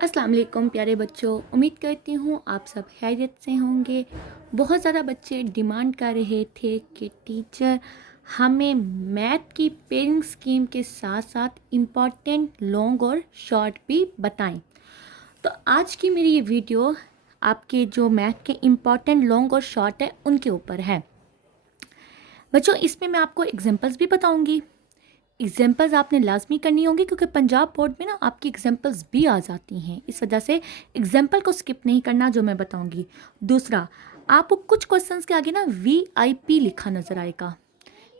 अस्सलाम वालेकुम प्यारे बच्चों। उम्मीद करती हूँ आप सब खैरियत से होंगे। बहुत ज़्यादा बच्चे डिमांड कर रहे थे कि टीचर हमें मैथ की पेयरिंग स्कीम के साथ साथ इम्पॉर्टेंट लॉन्ग और शॉर्ट भी बताएं। तो आज की मेरी ये वीडियो आपके जो मैथ के इम्पॉर्टेंट लॉन्ग और शॉर्ट है उनके ऊपर है। बच्चों इसमें मैं आपको एग्जांपल्स भी बताऊंगी। एग्जाम्पल्स आपने लाजमी करनी होंगी क्योंकि पंजाब बोर्ड में ना आपकी एग्जाम्पल्स भी आ जाती हैं। इस वजह से एग्जाम्पल को स्किप नहीं करना जो मैं बताऊंगी। दूसरा, आपको कुछ क्वेश्चंस के आगे ना VIP लिखा नज़र आएगा।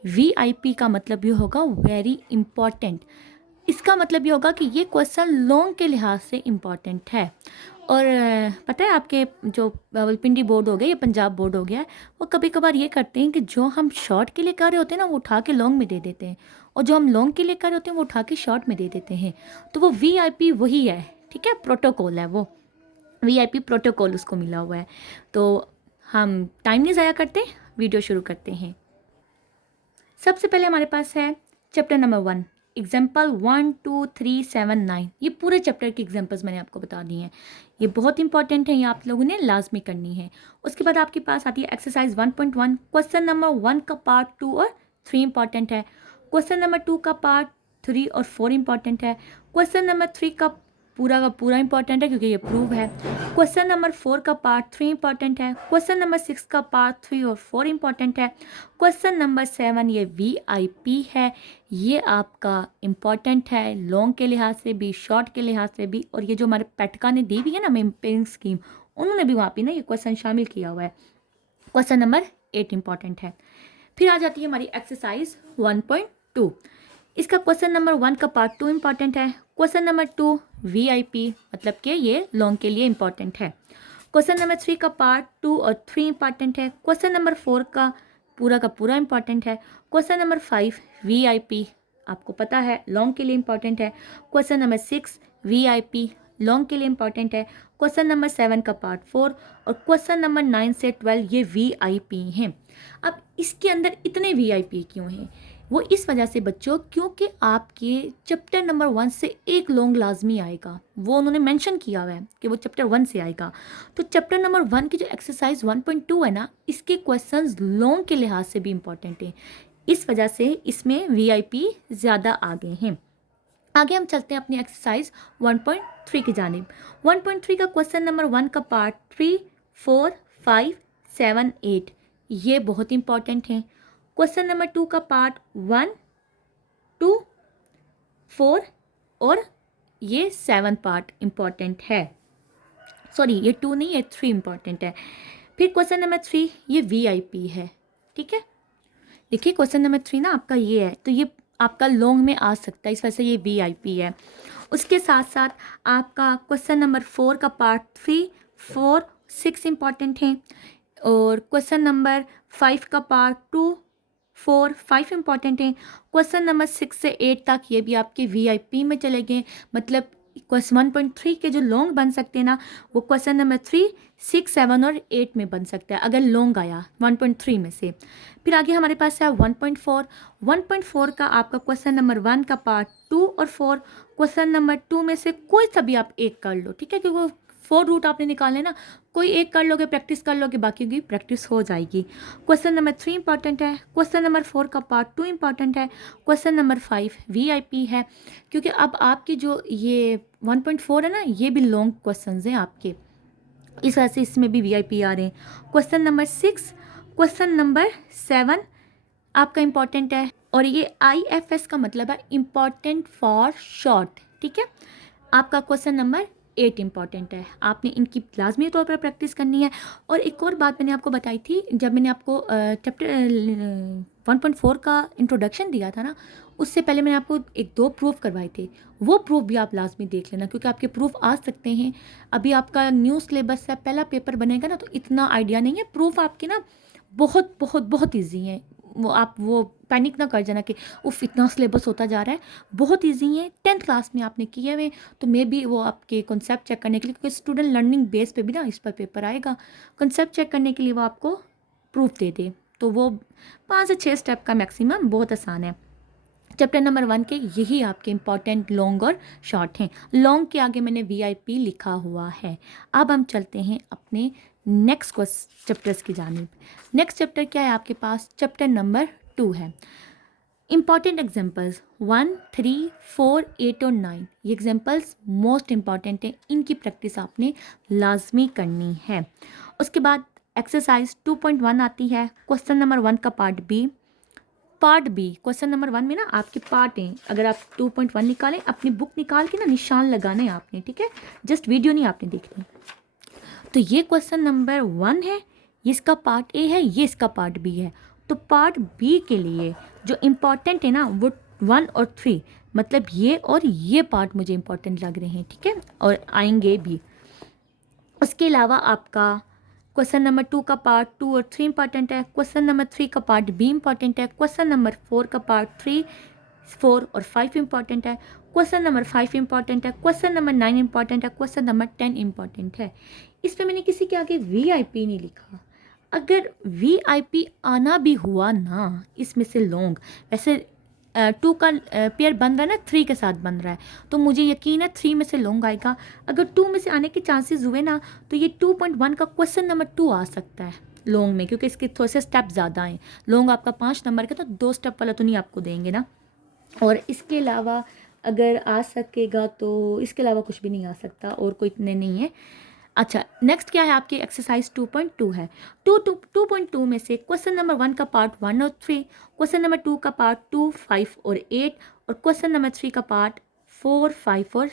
VIP का मतलब ये होगा वेरी इंपॉर्टेंट। इसका मतलब ये होगा कि ये क्वेश्चन लॉन्ग के लिहाज से इम्पॉर्टेंट है। और पता है आपके जो रावलपिंडी बोर्ड हो गया या पंजाब बोर्ड हो गया, वो कभी कभार ये करते हैं कि जो हम शॉर्ट के लिए कर रहे होते हैं ना वो उठा के लॉन्ग में दे देते हैं, और जो हम लॉन्ग के लिए कर रहे होते हैं वो उठा के शॉर्ट में दे देते हैं। तो वो VIP वही है, ठीक है, प्रोटोकॉल है वो। VIP प्रोटोकॉल उसको मिला हुआ है। तो हम टाइम नहीं ज़ाया करते, वीडियो शुरू करते हैं। सबसे पहले हमारे पास है चैप्टर नंबर 1, एग्जाम्पल 1 2 3 7 9। ये पूरे चैप्टर की एग्जाम्पल्स मैंने आपको बता दी हैं। ये बहुत इंपॉर्टेंट है, ये आप लोगों ने लाजमी करनी है। उसके बाद आपके पास आती है एक्सरसाइज 1.1। क्वेश्चन नंबर 1 का पार्ट 2 और 3 इंपॉर्टेंट है। क्वेश्चन नंबर 2 का पार्ट 3 और 4 इंपॉर्टेंट है। क्वेश्चन नंबर 3 का पूरा इंपॉर्टेंट है क्योंकि ये प्रूव है। क्वेश्चन नंबर 4 का पार्ट 3 इंपॉर्टेंट है। क्वेश्चन नंबर 6 का पार्ट 3 और 4 इंपॉर्टेंट है। क्वेश्चन नंबर 7 ये VIP है, ये आपका इम्पॉर्टेंट है लॉन्ग के लिहाज से भी, शॉर्ट के लिहाज से भी। और ये जो हमारे पेटका ने दी हुई है ना पेयरिंग स्कीम, उन्होंने भी वहाँ पे ना ये क्वेश्चन शामिल किया हुआ है। क्वेश्चन नंबर 8 इंपॉर्टेंट है। फिर आ जाती है हमारी एक्सरसाइज 1.2। इसका क्वेश्चन नंबर 1 का पार्ट 2 इंपॉर्टेंट है। क्वेश्चन नंबर 2 VIP, मतलब कि ये लॉन्ग के लिए इंपॉर्टेंट है। क्वेश्चन नंबर 3 का पार्ट 2 और 3 इंपॉर्टेंट है। क्वेश्चन नंबर 4 का पूरा इंपॉर्टेंट है। क्वेश्चन नंबर 5 VIP, आपको पता है लॉन्ग के लिए इंपॉर्टेंट है। क्वेश्चन नंबर 6 VIP, लॉन्ग के लिए इंपॉर्टेंट है। क्वेश्चन नंबर 7 का पार्ट 4 और क्वेश्चन नंबर 9 से 12 ये VIP हैं। अब इसके अंदर इतने VIP क्यों हैं? वो इस वजह से बच्चों, क्योंकि आपके चैप्टर नंबर 1 से एक लॉन्ग लाजमी आएगा। वो उन्होंने मेंशन किया हुआ है कि वो चैप्टर 1 से आएगा। तो चैप्टर नंबर 1 की जो एक्सरसाइज 1.2 है ना, इसके क्वेश्चंस लॉन्ग के लिहाज से भी इंपॉर्टेंट हैं। इस वजह से इसमें VIP ज़्यादा आगे हैं। आगे हम चलते हैं अपनी एक्सरसाइज 1.3 की जानिब। 1.3 का क्वेश्चन नंबर 1 का पार्ट 3, 4, 5, 7, 8 ये बहुत इंपॉर्टेंट हैं। क्वेश्चन नंबर 2 का पार्ट 1, 2, 4 और ये 7 पार्ट इंपॉर्टेंट है। सॉरी, ये 2 नहीं, ये 3 इंपॉर्टेंट है। फिर क्वेश्चन नंबर 3 ये VIP है, ठीक है। देखिए क्वेश्चन नंबर 3 ना आपका ये है, तो ये आपका लॉन्ग में आ सकता है, इस वजह से ये VIP है। उसके साथ साथ आपका क्वेश्चन नंबर 4 का पार्ट 3, 4, 6 इंपॉर्टेंट हैं। और क्वेश्चन नंबर 5 का पार्ट 2, 4, 5 इंपॉर्टेंट हैं। क्वेश्चन नंबर 6 से 8 तक ये भी आपके VIP में चले गए। मतलब क्वेश्चन 1.3 के जो लॉन्ग बन सकते हैं ना, वो क्वेश्चन नंबर 3, 6, 7 और 8 में बन सकता है अगर लॉन्ग आया 1.3 में से। फिर आगे हमारे पास है 1.4। 1.4 का आपका क्वेश्चन नंबर 1 का पार्ट 2 और 4, क्वेश्चन नंबर 2 में से कोई सा भी आप एक कर लो, ठीक है, क्योंकि 4 रूट आपने निकालने ना, कोई एक कर लोगे, प्रैक्टिस कर लोगे, बाकी की प्रैक्टिस हो जाएगी। क्वेश्चन नंबर 3 इंपॉर्टेंट है। क्वेश्चन नंबर 4 का पार्ट 2 इंपॉर्टेंट है। क्वेश्चन नंबर 5 VIP है, क्योंकि अब आपकी जो ये 1.4 है ना, ये भी लॉन्ग क्वेश्चन हैं आपके, इस वजह से इसमें भी VIP आ रहे हैं। क्वेश्चन नंबर 6, क्वेश्चन नंबर 7 आपका इंपॉर्टेंट है, और ये IFS का मतलब है इम्पॉर्टेंट फॉर शॉर्ट, ठीक है। आपका क्वेश्चन नंबर 8 इंपॉर्टेंट है, आपने इनकी लाजमी तौर पर प्रैक्टिस करनी है। और एक और बात मैंने आपको बताई थी जब मैंने आपको चैप्टर 1.4 का इंट्रोडक्शन दिया था ना, उससे पहले मैंने आपको 1-2 प्रूफ करवाए थे। वो प्रूफ भी आप लाजमी देख लेना, क्योंकि आपके प्रूफ आ सकते हैं। अभी आपका न्यू सिलेबस से पहला पेपर बनेगा ना, तो इतना आइडिया नहीं है। प्रूफ आपके ना बहुत बहुत बहुत ईजी हैं। वो पैनिक ना कर जाना कि उफ इतना सिलेबस होता जा रहा है। बहुत इजी है, 10th क्लास में आपने किए हुए, तो मे बी वो आपके कॉन्सेप्ट चेक करने के लिए, क्योंकि स्टूडेंट लर्निंग बेस पे भी ना इस पर पेपर आएगा, कॉन्सेप्ट चेक करने के लिए वो आपको प्रूफ दे दे। तो वो 5 से 6 स्टेप का मैक्सिमम, बहुत आसान है। चैप्टर नंबर 1 के यही आपके इम्पॉर्टेंट लॉन्ग और शॉर्ट हैं। लॉन्ग के आगे मैंने VIP लिखा हुआ है। अब हम चलते हैं अपने नेक्स्ट चैप्टर्स की जानिब। नेक्स्ट चैप्टर क्या है आपके पास? चैप्टर नंबर 2 है। इम्पॉर्टेंट एग्जाम्पल्स 1, 3, 4, 8 और 9, ये एग्जाम्पल्स मोस्ट इम्पॉर्टेंट हैं, इनकी प्रैक्टिस आपने लाजमी करनी है। उसके बाद एक्सरसाइज 2.1 आती है, क्वेश्चन नंबर 1 का पार्ट बी। क्वेश्चन नंबर 1 में ना आपके पार्ट हैं, अगर आप 2.1 निकालें, अपनी बुक निकाल के ना निशान लगाने हैं आपने, ठीक है, जस्ट वीडियो नहीं आपने देखनी। तो ये क्वेश्चन नंबर 1 है, ये इसका पार्ट ए है, ये इसका पार्ट बी है। तो पार्ट बी के लिए जो इम्पॉर्टेंट है ना वो 1 और 3, मतलब ये और ये पार्ट मुझे इम्पॉर्टेंट लग रहे हैं, ठीक है, और आएंगे भी। उसके अलावा आपका क्वेश्चन नंबर 2 का पार्ट 2 और 3 इंपॉर्टेंट है, क्वेश्चन नंबर 3 का पार्ट बी इंपॉर्टेंट है, क्वेश्चन नंबर 4 का पार्ट 3, 4 और 5 इंपॉर्टेंट है, क्वेश्चन नंबर 5 इंपॉर्टेंट है, क्वेश्चन नंबर 9 इंपॉर्टेंट है, क्वेश्चन नंबर 10 इंपॉर्टेंट है। इस पर मैंने किसी के आगे VIP नहीं लिखा। अगर VIP आना भी हुआ ना इसमें से लॉन्ग, वैसे 2 का पेयर बन रहा है ना, 3 के साथ बन रहा है, तो मुझे यकीन है 3 में से लॉन्ग आएगा। अगर 2 में से आने के चांसेस हुए ना, तो ये 2.1 का क्वेश्चन नंबर 2 आ सकता है लॉन्ग में, क्योंकि इसके थोड़े से स्टेप ज़्यादा हैं। लॉन्ग आपका 5 नंबर का, तो 2 स्टेप वाला तो नहीं आपको देंगे ना। और इसके अलावा अगर आ सकेगा तो इसके अलावा कुछ भी नहीं आ सकता, और कोई इतने नहीं है। अच्छा, नेक्स्ट क्या है आपकी? एक्सरसाइज 2.2 है। 2.2 में से क्वेश्चन नंबर 1 का पार्ट 1 और 3, क्वेश्चन नंबर 2 का पार्ट 2, 5 और 8, और क्वेश्चन नंबर 3 का पार्ट 4, 5 और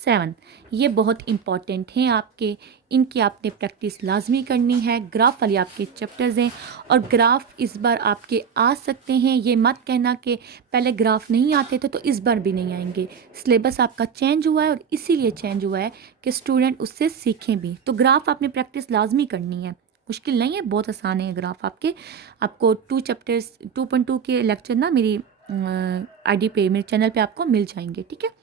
7, ये बहुत इंपॉर्टेंट हैं आपके, इनकी आपने प्रैक्टिस लाजमी करनी है। ग्राफ वाली आपके चैप्टर्स हैं, और ग्राफ इस बार आपके आ सकते हैं, ये मत कहना कि पहले ग्राफ नहीं आते थे तो इस बार भी नहीं आएंगे। सिलेबस आपका चेंज हुआ है, और इसीलिए चेंज हुआ है कि स्टूडेंट उससे सीखें भी। तो ग्राफ आपने प्रैक्टिस लाजमी करनी है, मुश्किल नहीं है, बहुत आसान है ग्राफ आपके। आपको 2 चैप्टर्स 2.2 के लेक्चर ना मेरी ID पे, मेरे चैनल पे आपको मिल जाएंगे, ठीक है।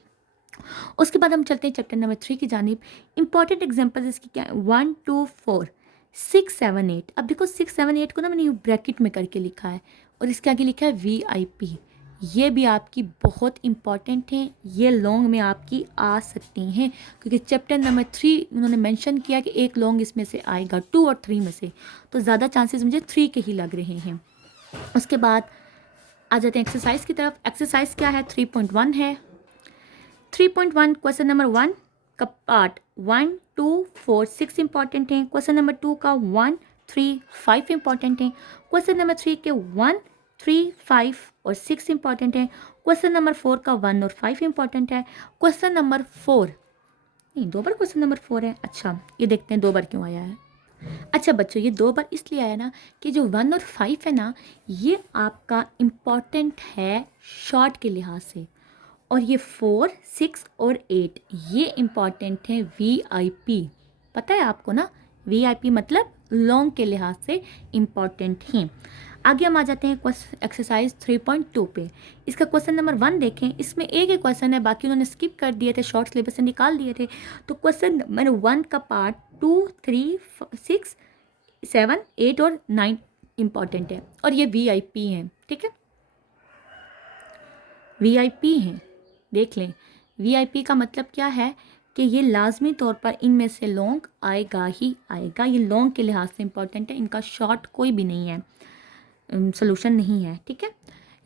उसके बाद हम चलते हैं चैप्टर नंबर 3 की जानिब। इंपॉर्टेंट एग्जाम्पल इसकी क्या है? 1, 2, 4, 6, 7, 8। अब देखो 6, 7, 8 को ना मैंने ब्रैकेट में करके लिखा है, और इसके आगे लिखा है VIP। ये भी आपकी बहुत इंपॉर्टेंट है, ये लॉन्ग में आपकी आ सकती हैं, क्योंकि चैप्टर नंबर 3 उन्होंने मेंशन किया कि एक लॉन्ग इसमें से आएगा, 2 और 3 में से, तो ज़्यादा चांसेस मुझे 3 के ही लग रहे हैं। उसके बाद आ जाते हैं एक्सरसाइज की तरफ। एक्सरसाइज क्या है? 3.1 है। 3.1 क्वेश्चन नंबर 1 का पार्ट 1, 2, 4, 6 इंपॉर्टेंट हैं। क्वेश्चन नंबर 2 का 1, 3, 5 इंपॉर्टेंट हैं। क्वेश्चन नंबर 3 के 1, 3, 5 और 6 इंपॉर्टेंट हैं। क्वेश्चन नंबर 4 का 1 और 5 इंपॉर्टेंट है। क्वेश्चन नंबर 4 नहीं, 2 बार क्वेश्चन नंबर 4 है। अच्छा, ये देखते हैं 2 बार क्यों आया है। अच्छा बच्चों, ये 2 बार इसलिए आया ना कि जो 1 और 5 है ना, ये आपका इम्पॉर्टेंट है शॉर्ट के लिहाज से, और ये 4, 6 और 8 ये इम्पॉर्टेंट हैं VIP। पता है आपको ना, VIP मतलब लॉन्ग के लिहाज से इम्पॉर्टेंट हैं। आगे हम आ जाते हैं एक्सरसाइज 3.2 पे। इसका क्वेश्चन नंबर 1 देखें, इसमें एक ही क्वेश्चन है, बाकी उन्होंने स्किप कर दिए थे, शॉर्ट सिलेबस से निकाल दिए थे। तो क्वेश्चन नंबर 1 का पार्ट 2, 3, 6, 7, 8 और 9 इम्पॉर्टेंट है, और ये VIP हैं, ठीक है, VIP हैं, देख लें। VIP का मतलब क्या है कि ये लाजमी तौर पर इनमें से लॉन्ग आएगा ही आएगा, ये लॉन्ग के लिहाज से इम्पॉर्टेंट है, इनका शॉर्ट कोई भी नहीं है, सोल्यूशन नहीं है, ठीक है।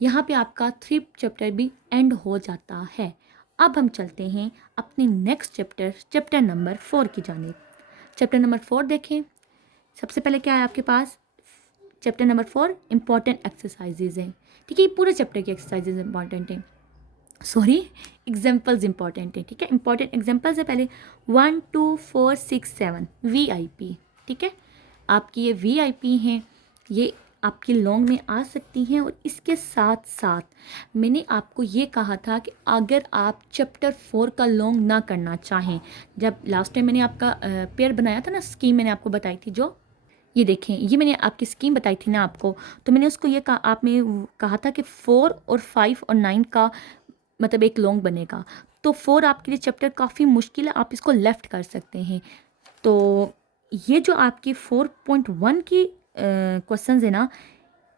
यहाँ पे आपका 3 चैप्टर भी एंड हो जाता है। अब हम चलते हैं अपने नेक्स्ट चैप्टर नंबर 4 की जानिब। चैप्टर नंबर 4 देखें। सबसे पहले क्या है आपके पास? चैप्टर नंबर 4 इंपॉर्टेंट एक्सरसाइजेज हैं, ठीक है, ये पूरे चैप्टर की एक्सरसाइजेज इंपॉर्टेंट हैं, सॉरी एग्जाम्पल्स इंपॉर्टेंट है, ठीक है। इंपॉर्टेंट एग्जाम्पल्स है पहले 1, 2, 4, 6, 7 VIP, ठीक है, आपकी ये VIP हैं, ये आपकी लॉन्ग में आ सकती हैं। और इसके साथ साथ मैंने आपको ये कहा था कि अगर आप चैप्टर 4 का लॉन्ग ना करना चाहें, जब लास्ट टाइम मैंने आपका पेयर बनाया था ना, स्कीम मैंने आपको बताई थी, जो ये देखें, ये मैंने आपकी स्कीम बताई थी ना आपको, तो मैंने उसको ये कहा, आपने कहा था कि 4 और 5 और 9 का मतलब एक लॉन्ग बनेगा। तो 4 आपके लिए चैप्टर काफ़ी मुश्किल है, आप इसको लेफ़्ट कर सकते हैं। तो ये जो आपकी 4.1 की क्वेश्चंस है ना,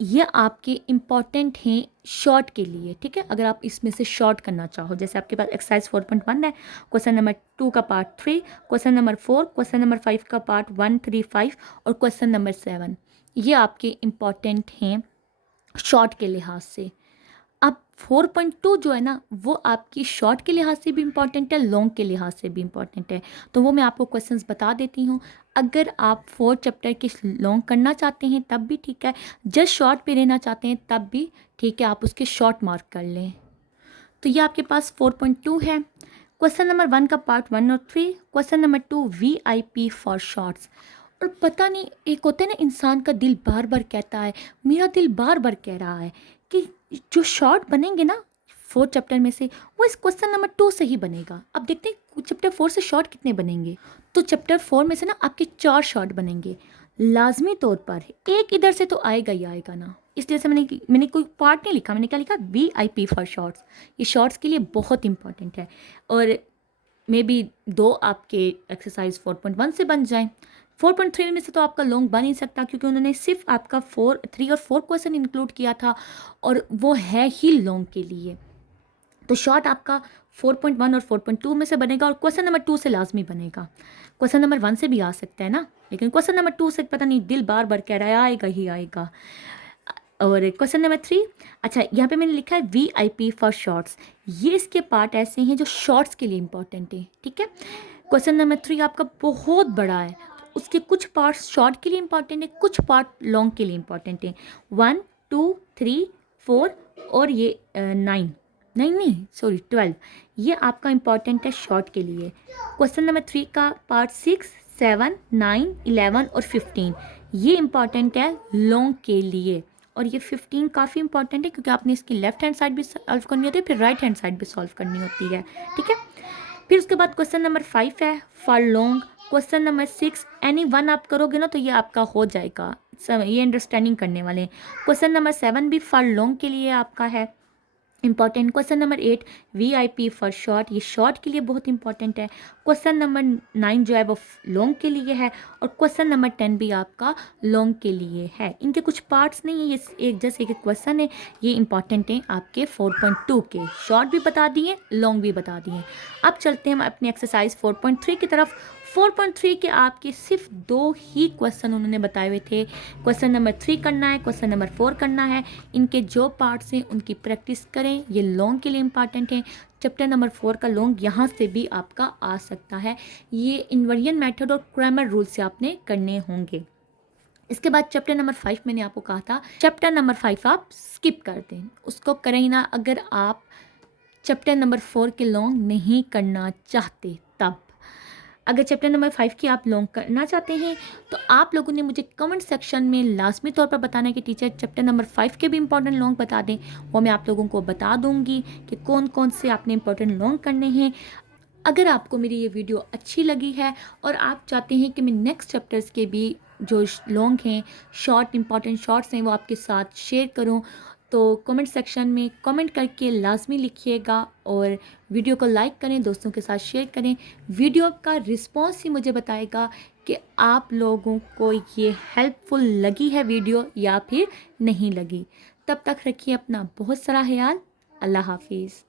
ये आपके इम्पॉर्टेंट हैं शॉर्ट के लिए, ठीक है। अगर आप इसमें से शॉर्ट करना चाहो, जैसे आपके पास एक्सरसाइज 4.1 है, क्वेश्चन नंबर 2 का part 3, question number 4, question number 5 का पार्ट 1, 3, 5 और क्वेश्चन नंबर 7, ये आपके इम्पॉर्टेंट हैं शॉर्ट के लिहाज से। अब 4.2 जो है ना, वो आपकी शॉर्ट के लिहाज से भी इम्पॉर्टेंट है, लॉन्ग के लिहाज से भी इम्पॉर्टेंट है। तो वो मैं आपको क्वेश्चंस बता देती हूँ। अगर आप 4 चैप्टर के लॉन्ग करना चाहते हैं तब भी ठीक है, जस्ट शॉर्ट पे रहना चाहते हैं तब भी ठीक है, आप उसके शॉर्ट मार्क कर लें। तो ये आपके पास 4.2 है। क्वेश्चन नंबर 1 का पार्ट 1 और 3, question number 2 VIP for shorts. और पता नहीं, एक होता है ना, इंसान का दिल बार बार कहता है, मेरा दिल बार बार कह रहा है कि जो शॉर्ट बनेंगे ना 4 चैप्टर में से, वो इस क्वेश्चन नंबर 2 से ही बनेगा। अब देखते हैं चैप्टर 4 से शॉर्ट कितने बनेंगे। तो चैप्टर 4 में से ना आपके 4 शॉर्ट बनेंगे लाजमी तौर पर। एक इधर से तो आएगा ही आएगा ना, इसलिए से मैंने कोई पार्ट नहीं लिखा, मैंने क्या लिखा, VIP फॉर शॉर्ट्स। ये शॉर्ट्स के लिए बहुत इंपॉर्टेंट है। और मे बी 2 आपके एक्सरसाइज 4.1 से बन जाएं। 4.3 में से तो आपका लॉन्ग बन ही सकता, क्योंकि उन्होंने सिर्फ आपका 4, 3 और 4 क्वेश्चन इंक्लूड किया था और वो है ही लॉन्ग के लिए। तो शॉर्ट आपका 4.1 और 4.2 में से बनेगा और क्वेश्चन नंबर 2 से लाजमी बनेगा। क्वेश्चन नंबर 1 से भी आ सकता है ना, लेकिन क्वेश्चन नंबर 2 से पता नहीं, दिल बार बार कह रहा है आएगा ही आएगा। और क्वेश्चन नंबर 3, अच्छा यहाँ पे मैंने लिखा है VIP फॉर शॉर्ट्स। ये इसके पार्ट ऐसे हैं जो शॉर्ट्स के लिए इंपॉर्टेंट है, ठीक है। क्वेश्चन नंबर 3 आपका बहुत बड़ा है, उसके कुछ पार्ट्स शॉर्ट के लिए इंपॉर्टेंट है, कुछ पार्ट लॉन्ग के लिए इंपॉर्टेंट है। 1, 2, 3, 4 और ये 9, नहीं सॉरी 12, ये आपका इंपॉर्टेंट है शॉर्ट के लिए। क्वेश्चन नंबर 3 का पार्ट 6, 7, 9, 11 और 15, ये इंपॉर्टेंट है लॉन्ग के लिए। और ये 15 काफ़ी इंपॉर्टेंट है, क्योंकि आपने इसकी लेफ्ट हैंड साइड भी सॉल्व करनी होती है, फिर राइट हैंड साइड भी सॉल्व करनी होती है, ठीक है। फिर उसके बाद क्वेश्चन नंबर 5 है for long. Question number 6 any one आप करोगे ना तो ये आपका हो जाएगा, ये अंडरस्टैंडिंग करने वाले हैं। क्वेश्चन नंबर 7 भी फॉर लॉन्ग के लिए आपका है important. Question number 8 VIP for short, ये शॉर्ट के लिए बहुत इंपॉर्टेंट है। क्वेश्चन नंबर 9 जो है वो लॉन्ग के लिए है और क्वेश्चन नंबर 10 भी आपका लॉन्ग के लिए है। इनके कुछ पार्ट्स नहीं है, ये एक जैसे एक क्वेश्चन है, ये इंपॉर्टेंट है आपके 4.2 के। शॉर्ट भी बता दिए, लॉन्ग भी बता दिए। अब चलते हैं हम अपनी एक्सरसाइज 4.3 की तरफ। 4.3 के आपके सिर्फ 2 ही क्वेश्चन उन्होंने बताए हुए थे। क्वेश्चन नंबर 3 करना है, क्वेश्चन नंबर 4 करना है। इनके जो पार्ट्स हैं उनकी प्रैक्टिस करें, ये लॉन्ग के लिए इंपॉर्टेंट है। चैप्टर नंबर 4 का लॉन्ग यहाँ से भी आपका आ सकता है। ये इन्वर्जन मेथड और ग्रामर रूल से आपने करने होंगे। इसके बाद चैप्टर नंबर 5 मैंने आपको कहा था, चैप्टर नंबर 5 आप स्किप कर दें, उसको करें ही ना अगर आप चैप्टर नंबर 4 के लॉन्ग नहीं करना चाहते। तब अगर चैप्टर नंबर 5 की आप लॉन्ग करना चाहते हैं तो आप लोगों ने मुझे कमेंट सेक्शन में लाजमी तौर पर बताना है कि टीचर चैप्टर नंबर 5 के भी इंपॉर्टेंट लॉन्ग बता दें। वो मैं आप लोगों को बता दूंगी कि कौन कौन से आपने इंपॉर्टेंट लॉन्ग करने हैं। अगर आपको मेरी ये वीडियो अच्छी लगी है और आप चाहते हैं कि मैं नेक्स्ट चैप्टर्स के भी जो लॉन्ग हैं, शॉर्ट इंपॉर्टेंट शॉर्ट्स हैं, वो आपके साथ शेयर करूं, तो कमेंट सेक्शन में कमेंट करके लाजमी लिखिएगा और वीडियो को लाइक करें, दोस्तों के साथ शेयर करें। वीडियो का रिस्पॉन्स ही मुझे बताएगा कि आप लोगों को ये हेल्पफुल लगी है वीडियो या फिर नहीं लगी। तब तक रखिए अपना बहुत सारा ख्याल। अल्लाह हाफिज़।